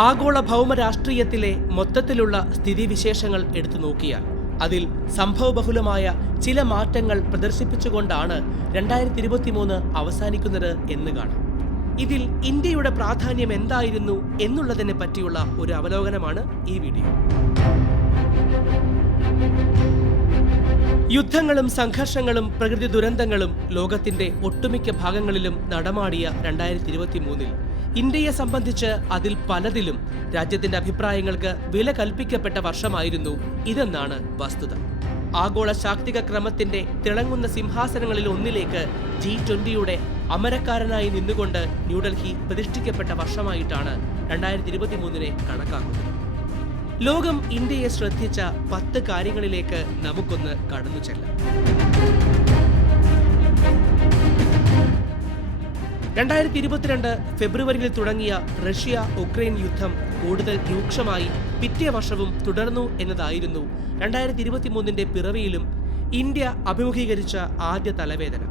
ആഗോള ഭൗമ രാഷ്ട്രീയത്തിലെ മൊത്തത്തിലുള്ള സ്ഥിതിവിശേഷങ്ങൾ എടുത്തു നോക്കിയാൽ അതിൽ സംഭവബഹുലമായ ചില മാറ്റങ്ങൾ പ്രദർശിപ്പിച്ചുകൊണ്ടാണ് രണ്ടായിരത്തി ഇരുപത്തിമൂന്ന് അവസാനിക്കുന്നത് എന്ന് കാണാം. ഇതിൽ ഇന്ത്യയുടെ പ്രാധാന്യം എന്തായിരുന്നു എന്നുള്ളതിനെ പറ്റിയുള്ള ഒരു അവലോകനമാണ് ഈ വീഡിയോ. യുദ്ധങ്ങളും സംഘർഷങ്ങളും പ്രകൃതി ദുരന്തങ്ങളും ലോകത്തിന്റെ ഒട്ടുമിക്ക ഭാഗങ്ങളിലും നടമാടിയ രണ്ടായിരത്തി ഇരുപത്തി മൂന്നിൽ ഇന്ത്യയെ സംബന്ധിച്ച് അതിൽ പലതിലും രാജ്യത്തിന്റെ അഭിപ്രായങ്ങൾക്ക് വില കൽപ്പിക്കപ്പെട്ട വർഷമായിരുന്നു ഇതെന്നാണ് വസ്തുത. ആഗോള ശാക്തിക ക്രമത്തിന്റെ തിളങ്ങുന്ന സിംഹാസനങ്ങളിൽ ഒന്നിലേക്ക് ജി ട്വന്റിയുടെ അമരക്കാരനായി നിന്നുകൊണ്ട് ന്യൂഡൽഹി പ്രതിഷ്ഠിക്കപ്പെട്ട വർഷമായിട്ടാണ് രണ്ടായിരത്തി ഇരുപത്തി മൂന്നിനെ കണക്കാക്കുന്നത്. ലോകം ഇന്ത്യയെ ശ്രദ്ധിച്ച പത്ത് കാര്യങ്ങളിലേക്ക് നമുക്കൊന്ന് കടന്നു ചെല്ലാം രണ്ടായിരത്തി ഇരുപത്തിരണ്ട് ഫെബ്രുവരിയിൽ തുടങ്ങിയ റഷ്യ ഉക്രൈൻ യുദ്ധം കൂടുതൽ രൂക്ഷമായി പിറ്റേ വർഷവും തുടർന്നു എന്നതായിരുന്നു രണ്ടായിരത്തി ഇരുപത്തിമൂന്നിന്റെ പിറവിയിലും ഇന്ത്യ അഭിമുഖീകരിച്ച ആദ്യ തലവേദന.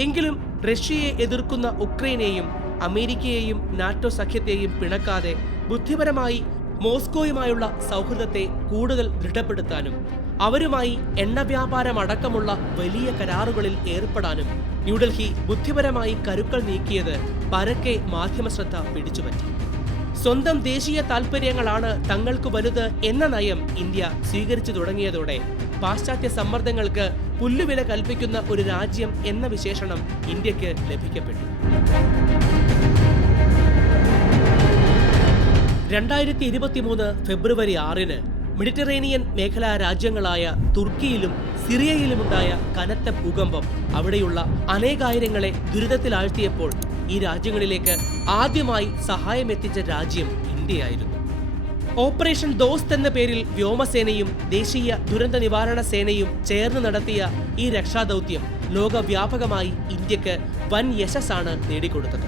എങ്കിലും റഷ്യയെ എതിർക്കുന്ന ഉക്രൈനെയും അമേരിക്കയെയും നാറ്റോ സഖ്യത്തെയും പിണക്കാതെ ബുദ്ധിപരമായി മോസ്കോയുമായുള്ള സൗഹൃദത്തെ കൂടുതൽ ദൃഢപ്പെടുത്താനും അവരുമായി എണ്ണ വ്യാപാരം അടക്കമുള്ള വലിയ കരാറുകളിൽ ഏർപ്പെടാനും ന്യൂഡൽഹി ബുദ്ധിപരമായി കരുക്കൾ നീക്കിയത് പരക്കെ മാധ്യമശ്രദ്ധ പിടിച്ചുപറ്റി. സ്വന്തം ദേശീയ താൽപ്പര്യങ്ങളാണ് തങ്ങൾക്ക് വലുത് എന്ന നയം ഇന്ത്യ സ്വീകരിച്ചു തുടങ്ങിയതോടെ പാശ്ചാത്യ സമ്മർദ്ദങ്ങൾക്ക് പുല്ലുവില കൽപ്പിക്കുന്ന ഒരു രാജ്യം എന്ന വിശേഷണം ഇന്ത്യയ്ക്ക് ലഭിക്കപ്പെട്ടു. രണ്ടായിരത്തി ഇരുപത്തിമൂന്ന് ഫെബ്രുവരി ആറിന് മെഡിറ്ററേനിയൻ മേഖലാ രാജ്യങ്ങളായ തുർക്കിയിലും സിറിയയിലുമുണ്ടായ കനത്ത ഭൂകമ്പം അവിടെയുള്ള അനേകായിരങ്ങളെ ദുരിതത്തിലാഴ്ത്തിയപ്പോൾ ഈ രാജ്യങ്ങളിലേക്ക് ആദ്യമായി സഹായമെത്തിച്ച രാജ്യം ഇന്ത്യയായിരുന്നു. ഓപ്പറേഷൻ ദോസ്ത് എന്ന പേരിൽ വ്യോമസേനയും ദേശീയ ദുരന്ത നിവാരണ സേനയും ചേർന്ന് നടത്തിയ ഈ രക്ഷാദൗത്യം ലോകവ്യാപകമായി ഇന്ത്യയ്ക്ക് വൻ യശസ്സാണ് നേടിക്കൊടുത്തത്.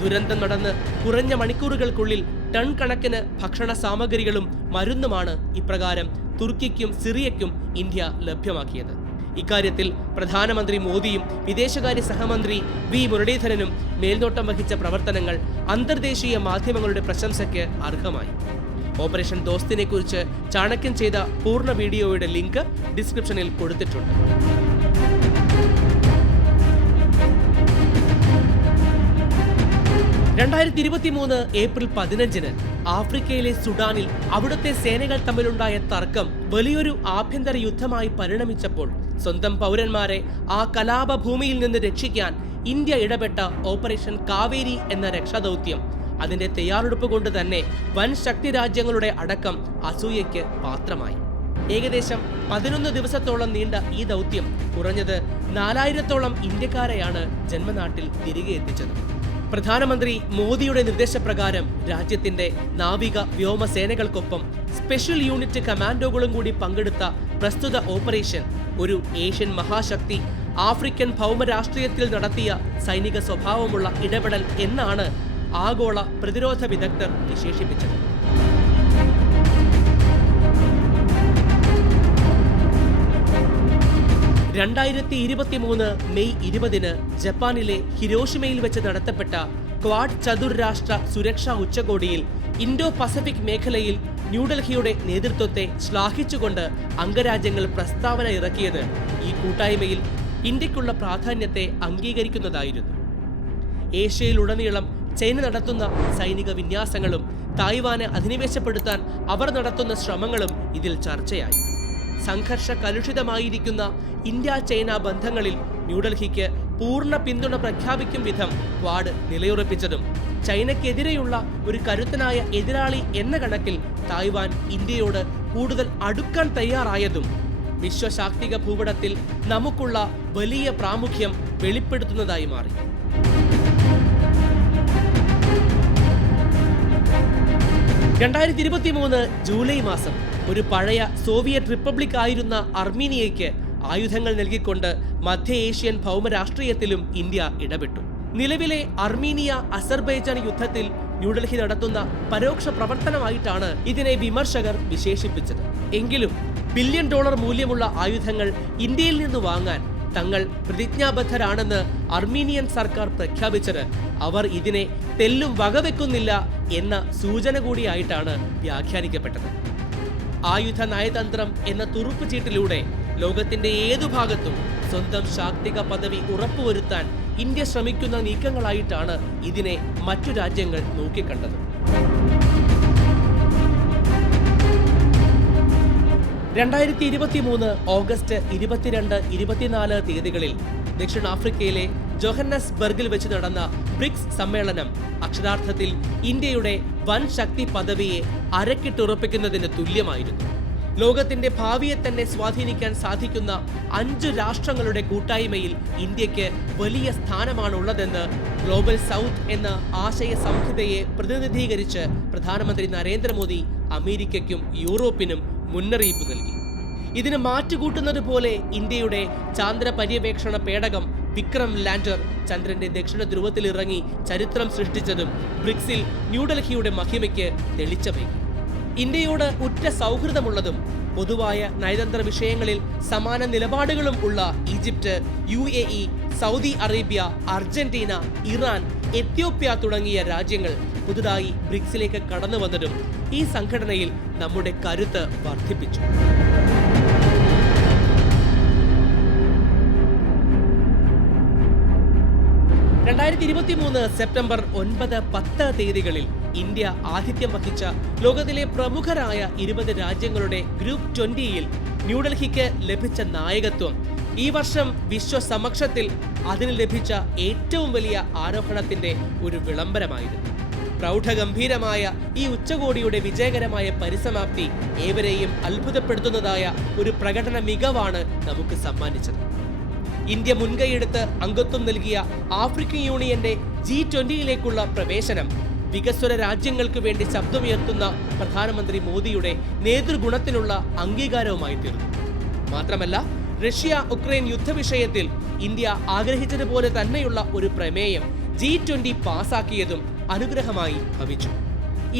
ദുരന്തം നടന്ന് കുറഞ്ഞ മണിക്കൂറുകൾക്കുള്ളിൽ ടൺ കണക്കിന് ഭക്ഷണ സാമഗ്രികളും മരുന്നുമാണ് ഇപ്രകാരം തുർക്കിക്കും സിറിയയ്ക്കും ഇന്ത്യ ലഭ്യമാക്കിയത്. ഇക്കാര്യത്തിൽ പ്രധാനമന്ത്രി മോദിയും വിദേശകാര്യ സഹമന്ത്രി വി മുരളീധരനും മേൽനോട്ടം വഹിച്ച പ്രവർത്തനങ്ങൾ അന്തർദേശീയ മാധ്യമങ്ങളുടെ പ്രശംസയ്ക്ക് അർഹമായി. ഓപ്പറേഷൻ ദോസ്തിനെക്കുറിച്ച് ചാണക്യം ചെയ്ത പൂർണ വീഡിയോയുടെ ലിങ്ക് ഡിസ്ക്രിപ്ഷനിൽ കൊടുത്തിട്ടുണ്ട്. രണ്ടായിരത്തി ഇരുപത്തി മൂന്ന് ഏപ്രിൽ പതിനഞ്ചിന് ആഫ്രിക്കയിലെ സുഡാനിൽ അവിടുത്തെ സേനകൾ തമ്മിലുണ്ടായ തർക്കം വലിയൊരു ആഭ്യന്തര യുദ്ധമായി പരിണമിച്ചപ്പോൾ സ്വന്തം പൗരന്മാരെ ആ കലാപഭൂമിയിൽ നിന്ന് രക്ഷിക്കാൻ ഇന്ത്യ ഇടപെട്ട ഓപ്പറേഷൻ കാവേരി എന്ന രക്ഷാദൗത്യം. അതിന്റെ തയ്യാറെടുപ്പ് കൊണ്ട് തന്നെ വൻ ശക്തി രാജ്യങ്ങളുടെ അടക്കം അസൂയയ്ക്ക് പാത്രമായി. ഏകദേശം പതിനൊന്ന് ദിവസത്തോളം നീണ്ട ഈ ദൗത്യം കുറഞ്ഞത് നാലായിരത്തോളം ഇന്ത്യക്കാരെയാണ് ജന്മനാട്ടിൽ തിരികെ എത്തിച്ചത്. പ്രധാനമന്ത്രി മോദിയുടെ നിർദ്ദേശപ്രകാരം രാജ്യത്തിന്റെ നാവിക വ്യോമസേനകൾക്കൊപ്പം സ്പെഷ്യൽ യൂണിറ്റ് കമാൻഡോകളും കൂടി പങ്കെടുത്ത പ്രസ്തുത ഓപ്പറേഷൻ ഒരു ഏഷ്യൻ മഹാശക്തി ആഫ്രിക്കൻ ഭൗമരാഷ്ട്രീയത്തിൽ നടത്തിയ സൈനിക സ്വഭാവമുള്ള ഇടപെടൽ എന്നാണ് ആഗോള പ്രതിരോധ വിദഗ്ധർ വിശേഷിപ്പിച്ചത്. രണ്ടായിരത്തി ഇരുപത്തിമൂന്ന് മെയ് ഇരുപതിന് ജപ്പാനിലെ ഹിരോഷിമയിൽ വെച്ച് നടത്തപ്പെട്ട ക്വാഡ് ചതുർരാഷ്ട്ര സുരക്ഷാ ഉച്ചകോടിയിൽ ഇൻഡോ പസഫിക് മേഖലയിൽ ന്യൂഡൽഹിയുടെ നേതൃത്വത്തെ ശ്ലാഘിച്ചുകൊണ്ട് അംഗരാജ്യങ്ങൾ പ്രസ്താവന ഇറക്കിയത് ഈ കൂട്ടായ്മയിൽ ഇന്ത്യക്കുള്ള പ്രാധാന്യത്തെ അംഗീകരിക്കുന്നതായിരുന്നു. ഏഷ്യയിലുടനീളം ചൈന നടത്തുന്ന സൈനിക വിന്യാസങ്ങളും തായ്വാനെ അധിനിവേശപ്പെടുത്താൻ അവർ നടത്തുന്ന ശ്രമങ്ങളും ഇതിൽ ചർച്ചയായി. സംഘർഷ കലുഷിതമായിരിക്കുന്ന ഇന്ത്യ ചൈന ബന്ധങ്ങളിൽ ന്യൂഡൽഹിക്ക് പൂർണ പിന്തുണ പ്രഖ്യാപിക്കും വിധം ക്വാഡ് നിലയുറപ്പിച്ചതും ചൈനയ്ക്കെതിരെയുള്ള ഒരു കരുത്തനായ എതിരാളി എന്ന കണക്കിൽ തായ്വാൻ ഇന്ത്യയോട് കൂടുതൽ അടുക്കാൻ തയ്യാറായതും വിശ്വശാക്തിക ഭൂപടത്തിൽ നമുക്കുള്ള വലിയ പ്രാമുഖ്യം വെളിപ്പെടുത്തുന്നതായി മാറി. രണ്ടായിരത്തി ഇരുപത്തി മൂന്ന് ജൂലൈ മാസം ഒരു പഴയ സോവിയറ്റ് റിപ്പബ്ലിക് ആയിരുന്ന അർമീനിയയ്ക്ക് ആയുധങ്ങൾ നൽകിക്കൊണ്ട് മധ്യ ഏഷ്യൻ ഭൗമരാഷ്ട്രീയത്തിലും ഇന്ത്യ ഇടപെട്ടു. നിലവിലെ അർമീനിയ അസർബൈജാൻ യുദ്ധത്തിൽ ന്യൂഡൽഹി നടത്തുന്ന പരോക്ഷ പ്രവർത്തനമായിട്ടാണ് ഇതിനെ വിമർശകർ വിശേഷിപ്പിച്ചത്. എങ്കിലും ബില്യൺ ഡോളർ മൂല്യമുള്ള ആയുധങ്ങൾ ഇന്ത്യയിൽ നിന്ന് വാങ്ങാൻ തങ്ങൾ പ്രതിജ്ഞാബദ്ധരാണെന്ന് അർമീനിയൻ സർക്കാർ പ്രഖ്യാപിച്ചത് അവർ ഇതിനെ തെല്ലും വകവെക്കുന്നില്ല എന്ന സൂചന കൂടിയായിട്ടാണ് വ്യാഖ്യാനിക്കപ്പെട്ടത്. ആയുധ നയതന്ത്രം എന്ന തുറുപ്പ് ചീട്ടിലൂടെ ലോകത്തിന്റെ ഏതു ഭാഗത്തും സ്വന്തം ശാക്തിക പദവി ഉറപ്പുവരുത്താൻ ഇന്ത്യ ശ്രമിക്കുന്ന നീക്കങ്ങളായിട്ടാണ് ഇതിനെ മറ്റു രാജ്യങ്ങൾ നോക്കിക്കണ്ടത്. രണ്ടായിരത്തി ഇരുപത്തി മൂന്ന് ഓഗസ്റ്റ് ഇരുപത്തിരണ്ട് ഇരുപത്തിനാല് തീയതികളിൽ ദക്ഷിണാഫ്രിക്കയിലെ ജോഹന്നസ്ബർഗിൽ വെച്ച് നടന്ന ബ്രിക്സ് സമ്മേളനം അക്ഷരാർത്ഥത്തിൽ ഇന്ത്യയുടെ വൻ ശക്തി പദവിയെ അരക്കിട്ടുറപ്പിക്കുന്നതിന് തുല്യമായിരുന്നു. ലോകത്തിന്റെ ഭാവിയെ തന്നെ സ്വാധീനിക്കാൻ സാധിക്കുന്ന അഞ്ച് രാഷ്ട്രങ്ങളുടെ കൂട്ടായ്മയിൽ ഇന്ത്യയ്ക്ക് വലിയ സ്ഥാനമാണുള്ളതെന്ന് ഗ്ലോബൽ സൗത്ത് എന്ന ആശയ സംഹിതയെ പ്രതിനിധീകരിച്ച് പ്രധാനമന്ത്രി നരേന്ദ്രമോദി അമേരിക്കയ്ക്കും യൂറോപ്പിനും മുന്നറിയിപ്പ് നൽകി. ഇതിന് മാറ്റുകൂട്ടുന്നത് പോലെ ഇന്ത്യയുടെ ചാന്ദ്ര പര്യവേക്ഷണ പേടകം വിക്രം ലാൻഡർ ചന്ദ്രന്റെ ദക്ഷിണ ധ്രുവത്തിൽ ഇറങ്ങി ചരിത്രം സൃഷ്ടിച്ചതും ബ്രിക്സിൽ ന്യൂഡൽഹിയുടെ മഹിമയ്ക്ക് തെളിച്ചമേകി ഇന്ത്യയോട് ഉറ്റ സൗഹൃദമുള്ളതും പൊതുവായ നയതന്ത്ര വിഷയങ്ങളിൽ സമാന നിലപാടുകളും ഉള്ള Egypt U A E Saudi Arabia Argentina Iran Ethiopia തുടങ്ങിയ രാജ്യങ്ങൾ പുതുതായി ബ്രിക്സിലേക്ക് കടന്നു വന്നതും ഈ സംഘടനയിൽ നമ്മുടെ കരുത്ത് വർദ്ധിപ്പിച്ചു. രണ്ടായിരത്തി ഇരുപത്തി മൂന്ന് സെപ്റ്റംബർ ഒൻപത് പത്ത് തീയതികളിൽ ഇന്ത്യ ആതിഥ്യം വഹിച്ച ലോകത്തിലെ പ്രമുഖരായ ഇരുപത് രാജ്യങ്ങളുടെ ഗ്രൂപ്പ് ട്വന്റിയിൽ ന്യൂഡൽഹിക്ക് ലഭിച്ച നായകത്വം. ഈ വർഷം വിശ്വസമക്ഷത്തിൽ അതിന് ലഭിച്ച ഏറ്റവും വലിയ ആരോപണത്തിന്റെ ഒരു വിളംബരമായിരുന്നു പ്രൗഢഗംഭീരമായ ഈ ഉച്ചകോടിയുടെ വിജയകരമായ പരിസമാപ്തി ഏവരെയും അത്ഭുതപ്പെടുത്തുന്നതായ ഒരു പ്രകടന മികവാണ് നമുക്ക് സമ്മാനിച്ചത്. ഇന്ത്യ മുൻകൈയെടുത്ത് അംഗത്വം നൽകിയ ആഫ്രിക്കൻ യൂണിയന്റെ ജി ട്വന്റിയിലേക്കുള്ള പ്രവേശനം വികസ്വര രാജ്യങ്ങൾക്ക് വേണ്ടി ശബ്ദമുയർത്തുന്ന പ്രധാനമന്ത്രി മോദിയുടെ നേതൃഗുണത്തിനുള്ള അംഗീകാരവുമായി തീർന്നു. മാത്രമല്ല റഷ്യ ഉക്രൈൻ യുദ്ധവിഷയത്തിൽ ഇന്ത്യ ആഗ്രഹിച്ചതുപോലെ തന്നെയുള്ള ഒരു പ്രമേയം ജി ട്വന്റി പാസാക്കിയതും അനുഗ്രഹമായി ഭവിച്ചു.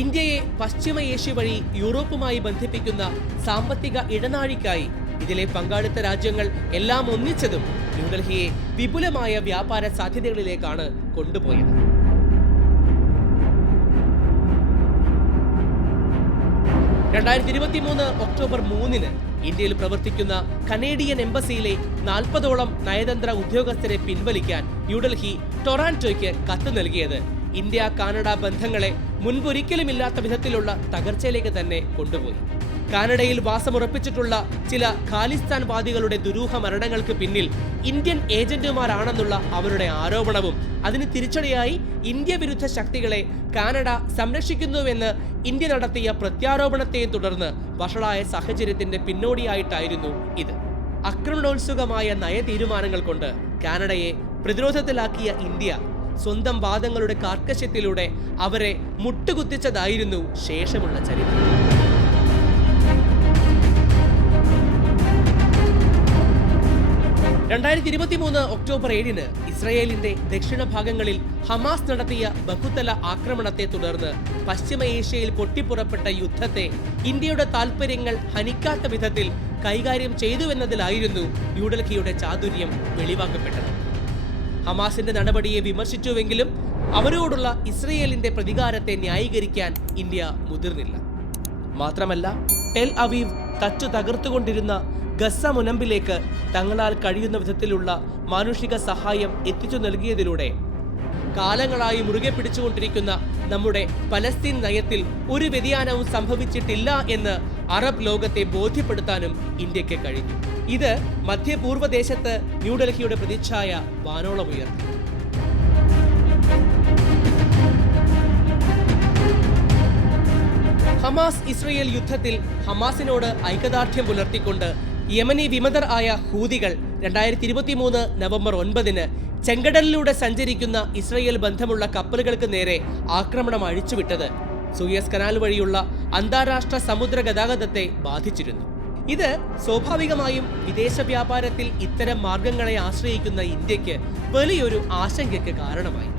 ഇന്ത്യയെ പശ്ചിമ ഏഷ്യ വഴി യൂറോപ്പുമായി ബന്ധിപ്പിക്കുന്ന സാമ്പത്തിക ഇടനാഴിക്കായി ഇതിലെ പങ്കാളിത്ത രാജ്യങ്ങൾ എല്ലാം ഒന്നിച്ചതും ന്യൂഡൽഹിയെ വിപുലമായ വ്യാപാര സാധ്യതകളിലേക്കാണ് കൊണ്ടുപോയത്. രണ്ടായിരത്തി ഇരുപത്തി മൂന്ന് ഒക്ടോബർ മൂന്നിന് ഇന്ത്യയിൽ പ്രവർത്തിക്കുന്ന കനേഡിയൻ എംബസിയിലെ നാൽപ്പതോളം നയതന്ത്ര ഉദ്യോഗസ്ഥരെ പിൻവലിക്കാൻ ന്യൂഡൽഹി ടൊറാന്റോയ്ക്ക് കത്ത് നൽകിയത് ഇന്ത്യ കാനഡ ബന്ധങ്ങളെ മുൻപൊരിക്കലുമില്ലാത്ത വിധത്തിലുള്ള തകർച്ചയിലേക്ക് തന്നെ കൊണ്ടുപോയി. കാനഡയിൽ വാസമുറപ്പിച്ചിട്ടുള്ള ചില ഖാലിസ്ഥാൻവാദികളുടെ ദുരൂഹ മരണങ്ങൾക്ക് പിന്നിൽ ഇന്ത്യൻ ഏജന്റുമാരാണെന്നുള്ള അവരുടെ ആരോപണവും. അതിന് തിരിച്ചടിയായി ഇന്ത്യ വിരുദ്ധ ശക്തികളെ കാനഡ സംരക്ഷിക്കുന്നുവെന്ന് ഇന്ത്യ നടത്തിയ പ്രത്യാരോപണത്തെയും തുടർന്ന് വഷളായ സാഹചര്യത്തിന്റെ പിന്നോടിയായിട്ടായിരുന്നു ഇത്. ആക്രമണോത്സുകമായ നയതീരുമാനങ്ങൾ കൊണ്ട് കാനഡയെ പ്രതിരോധത്തിലാക്കിയ ഇന്ത്യ സ്വന്തം വാദങ്ങളുടെ കാർക്കശ്യത്തിലൂടെ അവരെ മുട്ടുകുത്തിച്ചതായിരുന്നു ശേഷമുള്ള ചരിത്രം. രണ്ടായിരത്തി ഇരുപത്തി മൂന്ന് ഒക്ടോബർ ഏഴിന് ഇസ്രയേലിന്റെ ദക്ഷിണ ഭാഗങ്ങളിൽ ഹമാസ് നടത്തിയ ബഹുതല ആക്രമണത്തെ തുടർന്ന് പശ്ചിമ ഏഷ്യയിൽ പൊട്ടിപ്പുറപ്പെട്ട യുദ്ധത്തെ ഇന്ത്യയുടെ താൽപര്യങ്ങൾ ഹനിക്കാത്ത വിധത്തിൽ കൈകാര്യം ചെയ്തുവെന്നതിലായിരുന്നു ന്യൂഡൽഹിയുടെ ചാതുര്യം വെളിവാക്കപ്പെട്ടത്. ഹമാസിന്റെ നടപടിയെ വിമർശിച്ചുവെങ്കിലും അവരോടുള്ള ഇസ്രയേലിന്റെ പ്രതികാരത്തെ ന്യായീകരിക്കാൻ ഇന്ത്യ മുതിർന്നില്ല. മാത്രമല്ല ടെൽ അവീവ് തച്ചു തകർത്തുകൊണ്ടിരുന്ന ഗസ മുനമ്പിലേക്ക് തങ്ങളാൽ കഴിയുന്ന വിധത്തിലുള്ള മാനുഷിക സഹായം എത്തിച്ചു നൽകിയതിലൂടെ കാലങ്ങളായി മുറുകെ പിടിച്ചുകൊണ്ടിരിക്കുന്ന നമ്മുടെ പലസ്തീൻ നയത്തിൽ ഒരു വ്യതിയാനവും സംഭവിച്ചിട്ടില്ല എന്ന് അറബ് ലോകത്തെ ബോധ്യപ്പെടുത്താനും ഇന്ത്യയ്ക്ക് കഴിഞ്ഞു. ഇത് മധ്യപൂർവ ദേശത്ത് ന്യൂഡൽഹിയുടെ പ്രതിച്ഛായ വാനോളമുയർത്തി ഹമാസ് ഇസ്രയേൽ യുദ്ധത്തിൽ ഹമാസിനോട് ഐക്യദാർഢ്യം പുലർത്തിക്കൊണ്ട് യമനി വിമതർ ആയ ഹൂതികൾ രണ്ടായിരത്തി ഇരുപത്തി മൂന്ന് നവംബർ ഒൻപതിന് ചെങ്കടലിലൂടെ സഞ്ചരിക്കുന്ന ഇസ്രയേൽ ബന്ധമുള്ള കപ്പലുകൾക്ക് നേരെ ആക്രമണം അഴിച്ചുവിട്ടത്. സൂയസ് കനാൽ വഴിയുള്ള അന്താരാഷ്ട്ര സമുദ്ര ഗതാഗതത്തെ ബാധിച്ചിരുന്നു. ഇത് സ്വാഭാവികമായും വിദേശ വ്യാപാരത്തിൽ ഇത്തരം മാർഗങ്ങളെ ആശ്രയിക്കുന്ന ഇന്ത്യയ്ക്ക് വലിയൊരു ആശങ്കയ്ക്ക് കാരണമായി.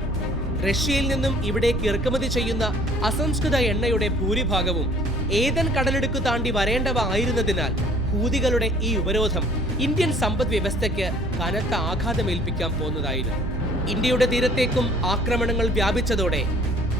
റഷ്യയിൽ നിന്നും ഇവിടേക്ക് ഇറക്കുമതി ചെയ്യുന്ന അസംസ്കൃത എണ്ണയുടെ ഭൂരിഭാഗവും ഏതൻ കടലെടുക്കു താണ്ടി വരേണ്ടവ ആയിരുന്നതിനാൽ ഹൂതികളുടെ ഈ ഉപരോധം ഇന്ത്യൻ സമ്പദ് വ്യവസ്ഥയ്ക്ക് കനത്ത ആഘാതമേൽപ്പിക്കാൻ പോകുന്നതായിരുന്നു. ഇന്ത്യയുടെ തീരത്തേക്കും ആക്രമണങ്ങൾ വ്യാപിച്ചതോടെ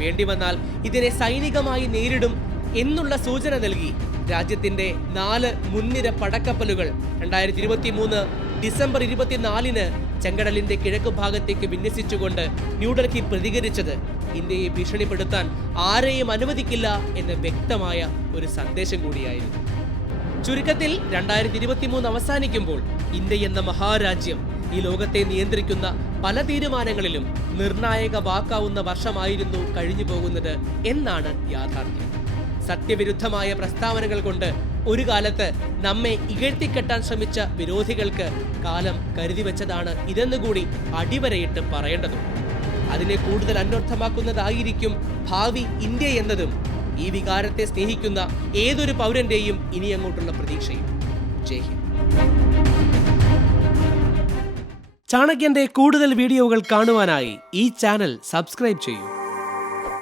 വേണ്ടി വന്നാൽ ഇതിനെ സൈനികമായി നേരിടും എന്നുള്ള സൂചന നൽകി രാജ്യത്തിന്റെ നാല് മുൻനിര പടക്കപ്പലുകൾ രണ്ടായിരത്തി ഇരുപത്തി മൂന്ന് ഡിസംബർ ഇരുപത്തിനാലിന് ചെങ്കടലിന്റെ കിഴക്ക് ഭാഗത്തേക്ക് വിന്യസിച്ചുകൊണ്ട് ന്യൂഡൽഹി പ്രതികരിച്ചത്. ഇന്ത്യയെ ഭീഷണിപ്പെടുത്താൻ ആരെയും അനുവദിക്കില്ല എന്ന വ്യക്തമായ ഒരു സന്ദേശം കൂടിയായിരുന്നു. ചുരുക്കത്തിൽ രണ്ടായിരത്തി ഇരുപത്തി മൂന്ന് അവസാനിക്കുമ്പോൾ ഇന്ത്യ എന്ന മഹാരാജ്യം ഈ ലോകത്തെ നിയന്ത്രിക്കുന്ന പല തീരുമാനങ്ങളിലും നിർണായക വാക്കാവുന്ന വർഷമായിരുന്നു കഴിഞ്ഞു പോകുന്നത് എന്നാണ് യാഥാർത്ഥ്യം. സത്യവിരുദ്ധമായ പ്രസ്താവനകൾ കൊണ്ട് ഒരു കാലത്ത് നമ്മെ ഇകഴ്ത്തിക്കെട്ടാൻ ശ്രമിച്ച വിരോധികൾക്ക് കാലം കരുതി വെച്ചതാണ് ഇതെന്നുകൂടി അടിവരയിട്ട് പറയേണ്ടതുണ്ട്. അതിനെ കൂടുതൽ അന്വർത്ഥമാക്കുന്നതായിരിക്കും ഭാവി ഇന്ത്യ എന്നതും ഈ വികാരത്തെ സ്നേഹിക്കുന്ന ഏതൊരു പൗരന്റെയും ഇനി അങ്ങോട്ടുള്ള പ്രതീക്ഷയും. ജയ് ഹിന്ദ്. ചാണക്യന്റെ കൂടുതൽ വീഡിയോകൾ കാണുവാനായി ഈ ചാനൽ സബ്സ്ക്രൈബ് ചെയ്യൂ.